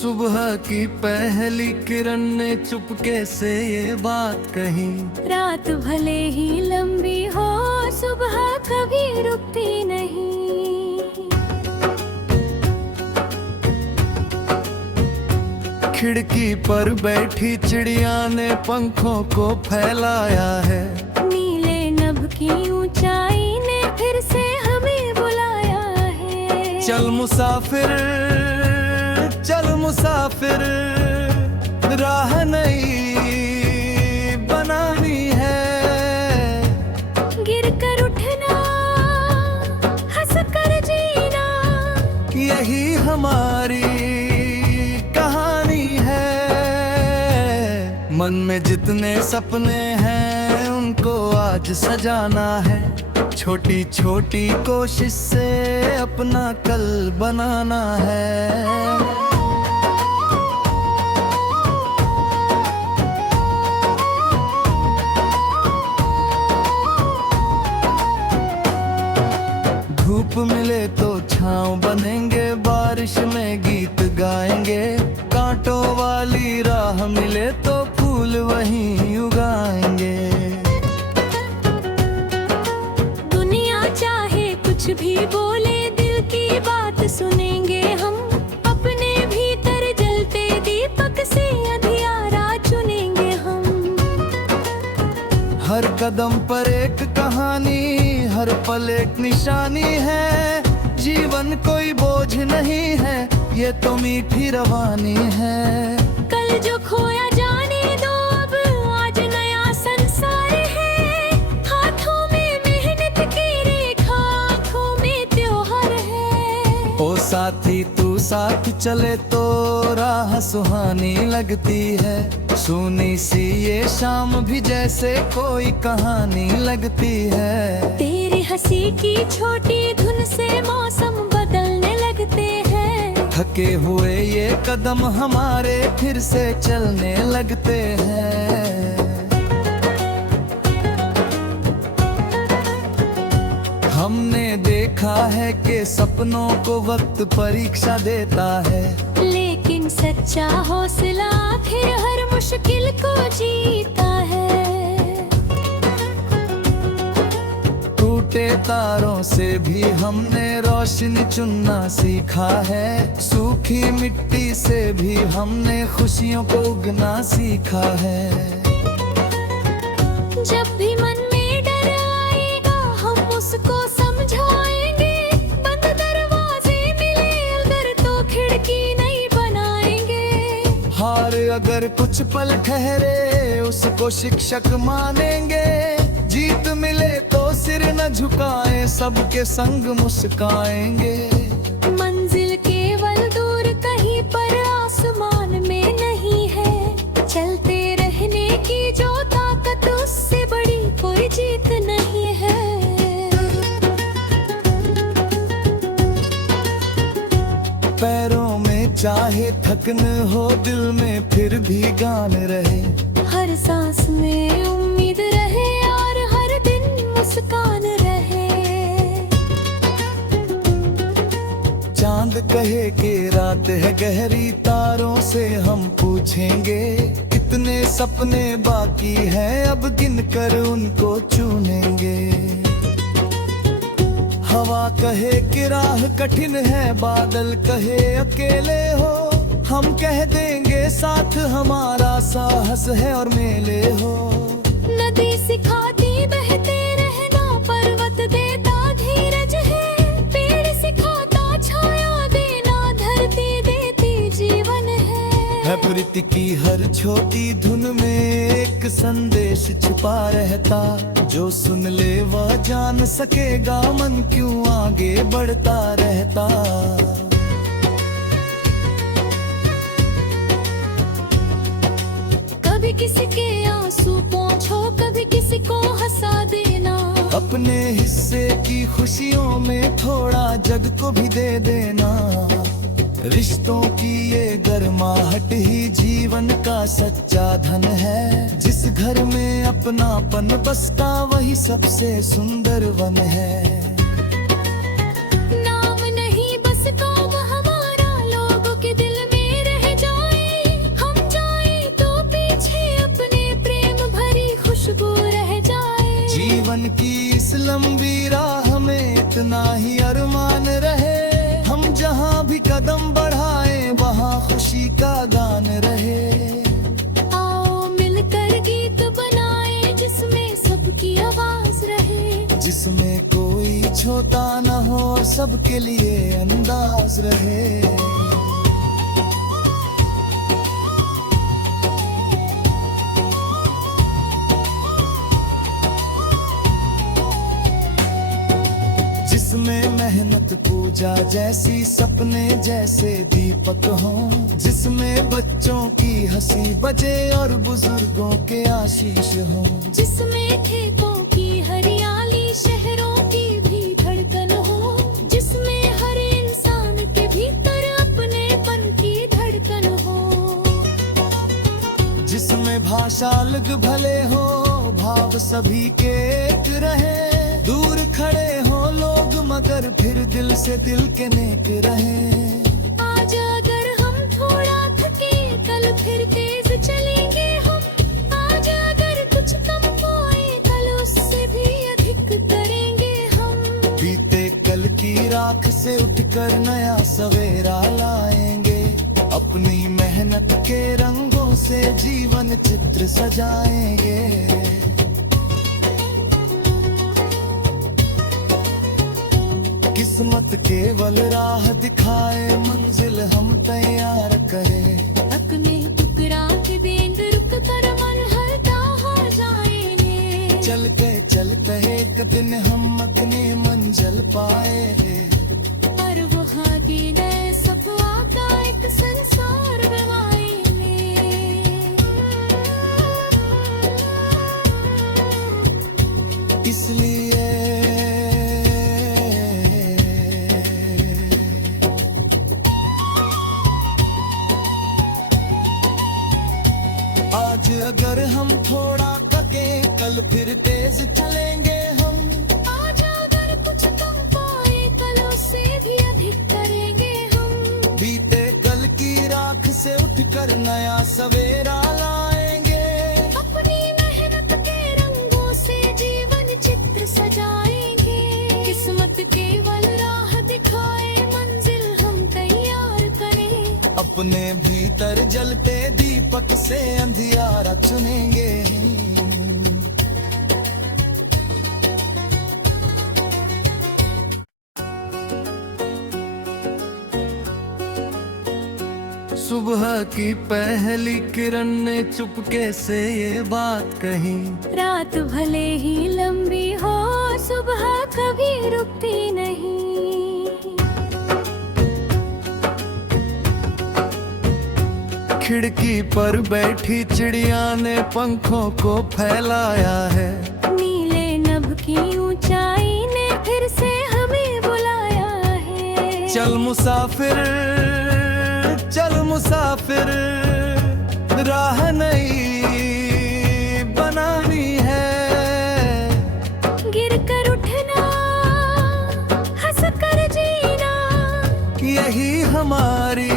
सुबह की पहली किरण ने चुपके से ये बात कही, रात भले ही लंबी हो सुबह कभी रुकती नहीं। खिड़की पर बैठी चिड़िया ने पंखों को फैलाया है, नीले नभ की ऊंचाई ने फिर से हमें बुलाया है। चल मुसाफिर चल मुसाफिर, राह नई बनानी है। गिर कर उठना, हंस कर जीना, यही हमारी कहानी है। मन में जितने सपने हैं उनको आज सजाना है, छोटी छोटी कोशिश से अपना कल बनाना है। धूप मिले तो छाँव बनेंगे, बारिश में गीत गाएंगे, कांटों वाली राह मिले तो फूल वहीं उगाएंगे। दुनिया चाहे कुछ भी बोले, दिल की बात सुनेंगे हम, अपने भीतर जलते दीपक से अंधियारा चुनेंगे हम। हर कदम पर एक कहानी, हर पल एक निशानी है। जीवन कोई बोझ नहीं है, ये तो मीठी रवानी है। कल जो खोया जाने दो, अब आज नया संसार है। हाथों में मेहनत की रेखा, आँखों में त्योहार है। ओ साथी तू साथ चले तो राह सुहानी लगती है, सुनी सी ये शाम भी जैसे कोई कहानी लगती है। तेरी हंसी की छोटी धुन से मौसम बदलने लगते हैं, थके हुए ये कदम हमारे फिर से चलने लगते हैं। हमने देखा है कि सपनों को वक्त परीक्षा देता है, लेकिन सच्चा हौसला फिर हर मुश्किल को जीता है। टूटे तारों से भी हमने रोशनी चुनना सीखा है, सूखी मिट्टी से भी हमने खुशियों को उगना सीखा है। जब भी मन में डर आएगा हम उसको समझाएंगे, बंद दरवाजे मिले अगर तो खिड़की नहीं बनाएंगे। हार अगर कुछ पल ठहरे उसको शिक्षक मानेंगे, जीत मिले तो सिर न झुकाए सबके संग मुस्काएंगे। मंजिल केवल दूर कहीं पर आसमान में नहीं है, चलते रहने की जो ताकत उससे बड़ी कोई जीत नहीं है। पैरों में चाहे थकन हो, दिल में फिर भी गान रहे, हर सांस में उम्मीद रहे और हर दिन मुस्कान रहे। चांद कहे कि रात है गहरी, तारों से हम पूछेंगे कितने सपने बाकी हैं, अब गिनकर उनको चुनेंगे। हवा कहे कि राह कठिन है, बादल कहे अकेले हो, हम कह देंगे साथ हमारा साहस है और मेले हो। नदी सिखाती बहते रहना, पर्वत देता धीरज है, पेड़ सिखाता छाया देना, धरती देती जीवन है। प्रकृति की हर छोटी धुन में एक संदेश छुपा रहता, जो सुन ले वह जान सकेगा मन क्यों आगे बढ़ता रहता। कभी किसी के आंसू पोंछो, कभी किसी को हंसा देना, अपने हिस्से की खुशियों में थोड़ा जग को भी दे देना। रिश्तों की ये गर्माहट ही जीवन का सच्चा धन है, जिस घर में अपनापन बसता वही सबसे सुंदर वन है। नाम नहीं बस काम हमारा, लोगों के दिल में रह इतना ही अरमान रहे, हम जहाँ भी कदम बढ़ाएं वहाँ खुशी का गान रहे। आओ मिलकर गीत बनाए जिसमें सबकी आवाज रहे, जिसमें कोई छोटा न हो और सबके लिए अंदाज रहे। जिसमें मेहनत पूजा जैसी, सपने जैसे दीपक हो, जिसमें बच्चों की हंसी बजे और बुजुर्गों के आशीष हो, जिसमें खेतों की हरियाली शहरों की भी धड़कन हो, जिसमें हर इंसान के भीतर अपनेपन की धड़कन हो, जिसमें भाषा अलग भले हो भाव सभी के एक रहे, दूर खड़े हो लोग मगर फिर दिल से दिल के नेक रहे। आज अगर हम थोड़ा थके कल फिर तेज चलेंगे हम, आज अगर कुछ कम होए कल उससे भी अधिक करेंगे हम। बीते कल की राख से उठकर नया सवेरा लाएंगे, अपनी मेहनत के रंगों से जीवन चित्र सजाएंगे। किस्मत केवल राह दिखाए, मंजिल हम तैयार करें, अपने टुकड़ा के देंगे रुक कर मन हल्का हो जाएंगे। चलते एक दिन हम अपनी मंजिल पाएंगे, और वहाँ की नए सपना का एक संसार बनवाएंगे। इसलिए आज अगर हम थोड़ा थके कल फिर तेज चलेंगे हम, आज अगर कुछ कम पाए कल उससे भी अधिक करेंगे हम। बीते कल की राख से उठकर नया सवेरा लाएंगे, अपनी मेहनत के रंगों से जीवन चित्र सजाएंगे। किस्मत केवल राह दिखाए मंजिल हम तैयार करें, अपने भीतर जलते दीपक से अंधियारा चुनेंगे। सुबह की पहली किरण ने चुपके से ये बात कही, रात भले ही लंबी हो सुबह कभी रुकती नहीं। खिड़की पर बैठी चिड़िया ने पंखों को फैलाया है, नीले नभ की ऊंचाई ने फिर से हमें बुलाया है। चल मुसाफिर राह नई बनानी है, गिर कर उठना हंस कर जीना, यही हमारी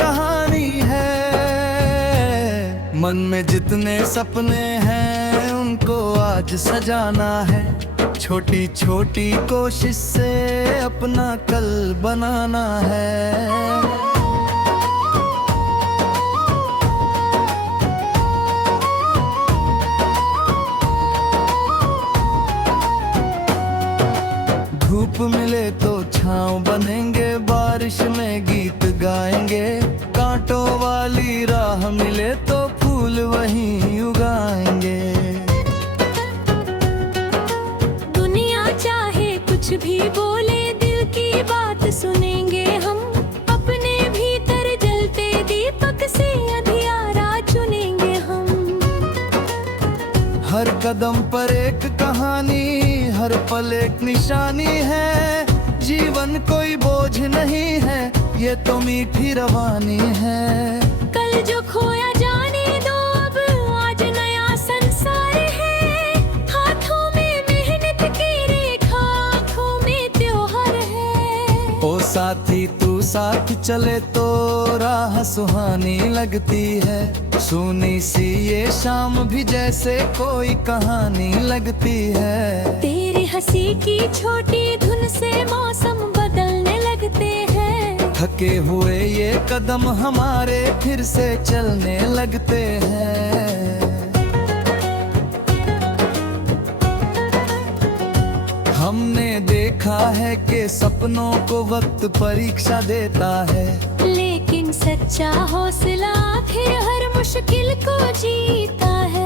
कहानी है। मन में जितने सपने हैं उनको आज सजाना है, छोटी छोटी कोशिश से अपना कल बनाना है। धूप मिले तो छांव बनेंगे, बारिश में गीत गाएंगे, कांटों वाली राह मिले तो फूल वहीं उगाएंगे। दुनिया चाहे कुछ भी बोले दिल की बात सुनेंगे हम, अपने भीतर जलते दीपक से अंधियारा चुनेंगे हम। हर कदम पर एक कहानी, हर पल एक निशानी है, जीवन कोई बोझ नहीं है, ये तो मीठी रवानी है। कल जो खोया जाने दो अब आज नया संसार है, हाथों में मेहनत की रेखा आँखों में त्योहार है। ओ साथी तू साथ चले तो राह सुहानी लगती है, सुनी सी ये शाम भी जैसे कोई कहानी लगती है। तेरे हंसी की छोटी धुन से मौसम बदलने लगते हैं। थके हुए ये कदम हमारे फिर से चलने लगते हैं। हमने देखा है कि सपनों को वक्त परीक्षा देता है, लेकिन सच्चा हौसला फिर हर मुश्किल को जीता है।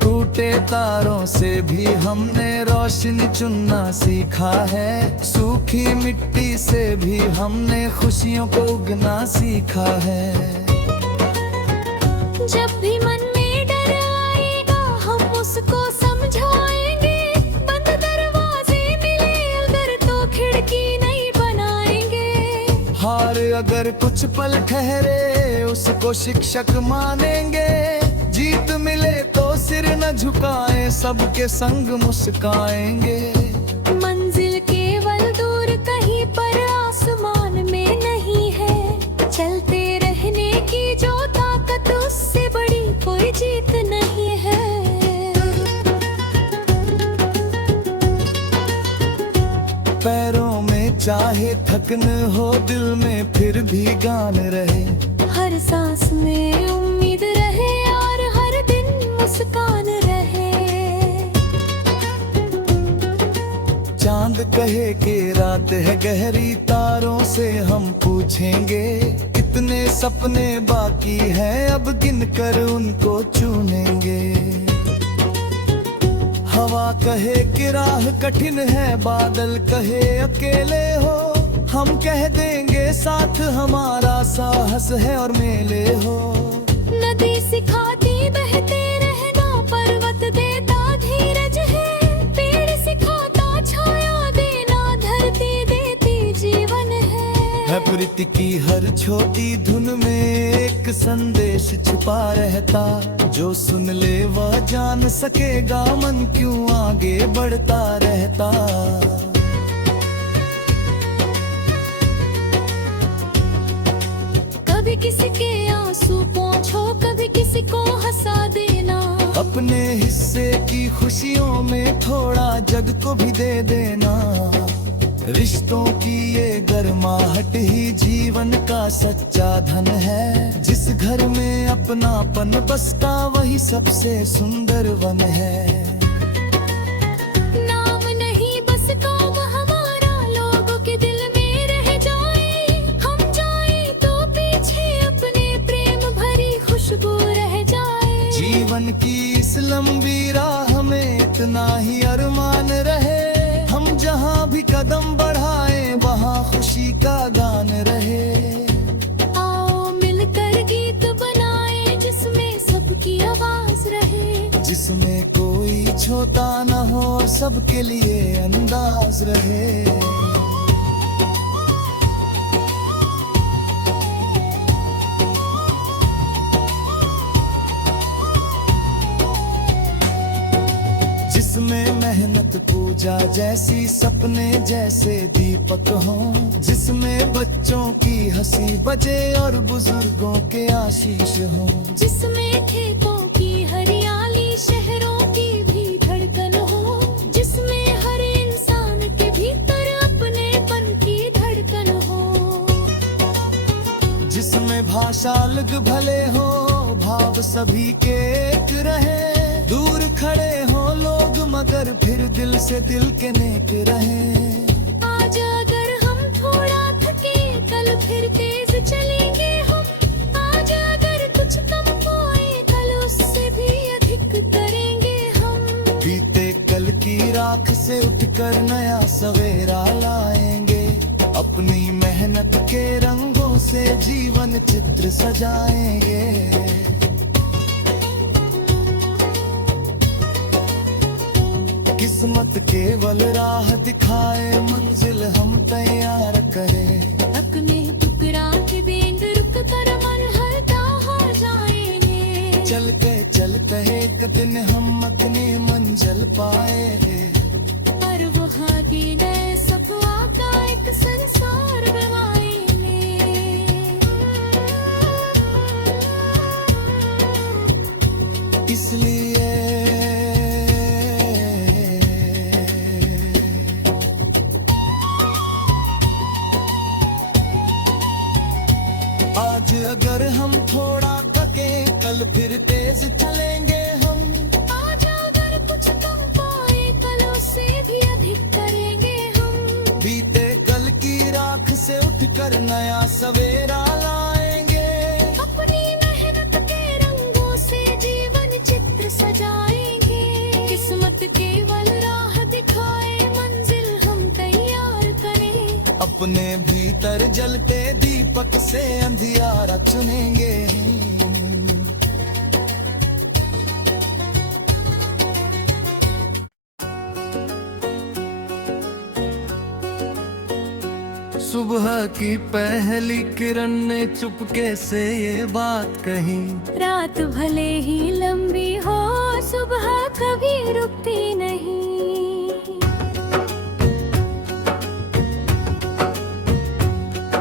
टूटे तारों से भी हमने रोशनी चुनना सीखा है, सूखी मिट्टी से भी हमने खुशियों को उगना सीखा है। जब भी मन में डर आएगा हम उसको समझाएंगे, बंद दरवाजे मिले अगर तो खिड़की नहीं बनाएंगे। हार अगर कुछ पल ठहरे उसको शिक्षक मानेंगे, जीत मिले तो सिर न झुकाए सबके संग मुस्काएंगे। मंजिल केवल दूर कहीं पर आसमान में नहीं है, चलते रहने की जो ताकत उससे बड़ी कोई जीत नहीं है। पैरों में चाहे थकन हो दिल में फिर भी गान रहे, हर सांस में उम्मीद रहे और हर दिन मुस्कान रहे। चांद कहे कि रात है गहरी, तारों से हम पूछेंगे कितने सपने बाकी हैं, अब गिनकर उनको चुनेंगे। हवा कहे कि राह कठिन है, बादल कहे अकेले हो, हम कह देंगे साथ हमारा साहस है और मेले हो। नदी सिखाती बहते रहना, पर्वत देता धीरज है, पेड़ सिखाता छाया देना, धरती देती जीवन है। प्रीति की हर छोटी धुन में एक संदेश छुपा रहता, जो सुन ले वह जान सकेगा मन क्यों आगे बढ़ता रहता। कभी किसी के आंसू पोंछो, कभी किसी को हंसा देना, अपने हिस्से की खुशियों में थोड़ा जग को भी दे देना। रिश्तों की ये गर्माहट ही जीवन का सच्चा धन है, जिस घर में अपनापन बसता वही सबसे सुंदर वन है। नाम नहीं बस काम हमारा, लोगों के दिल में रह जाए, हम जाए तो पीछे अपने प्रेम भरी खुशबू रह जाए। जीवन की इस लंबी राह में इतना ही अरमान रहे, हम जहाँ भी कदम बढ़ाए वहाँ खुशी का गान रहे। आओ मिलकर गीत बनाए जिसमें सबकी आवाज रहे, जिसमें कोई छोटा न हो और सबके लिए अंदाज रहे। जिसमें मेहनत पूजा जैसी, सपने जैसे दीपक हों, जिसमें बच्चों की हंसी बजे और बुजुर्गों के आशीष हों, जिसमें खेतों की हरियाली शहरों की भी धड़कन हो, जिसमें हर इंसान के भीतर अपनेपन की धड़कन हो। जिसमें भाषा अलग भले हो भाव सभी के एक रहे, दूर खड़े हो लोग मगर फिर दिल से दिल के नेक रहे। आज अगर हम थोड़ा थके कल फिर तेज चलेंगे हम, आज अगर कुछ कम होए कल उससे भी अधिक करेंगे हम। बीते कल की राख से उठकर नया सवेरा लाएंगे, अपनी मेहनत के रंगों से जीवन चित्र सजाएंगे। किस्मत केवल राह दिखाए, मंजिल हम तैयार करें। अपने टुकड़ा के बेंग रुक कर मन हल्का हो जाएंगे, चलते एक दिन हम अपनी मंजिल पाएंगे। और वहाँ की नए सपना का एक संसार बनाएंगे। इसलिए फिर तेज चलेंगे हम। आज अगर कुछ कम पाए कलों से भी अधिक करेंगे हम। बीते कल की राख से उठकर नया सवेरा लाएंगे। अपनी मेहनत के रंगों से जीवन चित्र सजाएंगे। किस्मत केवल राह दिखाए, मंजिल हम तैयार करें। अपने भीतर जलते दीपक से अंधियारा चुनेंगे। सुबह की पहली किरण ने चुपके से ये बात कही। रात भले ही लंबी हो, सुबह कभी रुकती नहीं।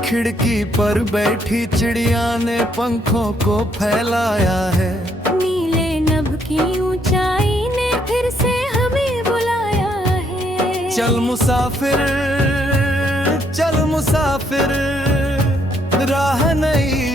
खिड़की पर बैठी चिड़िया ने पंखों को फैलाया है। नीले नभ की ऊंचाई ने फिर से हमें बुलाया है। चल मुसाफिर, चल मुसाफिर, राह नई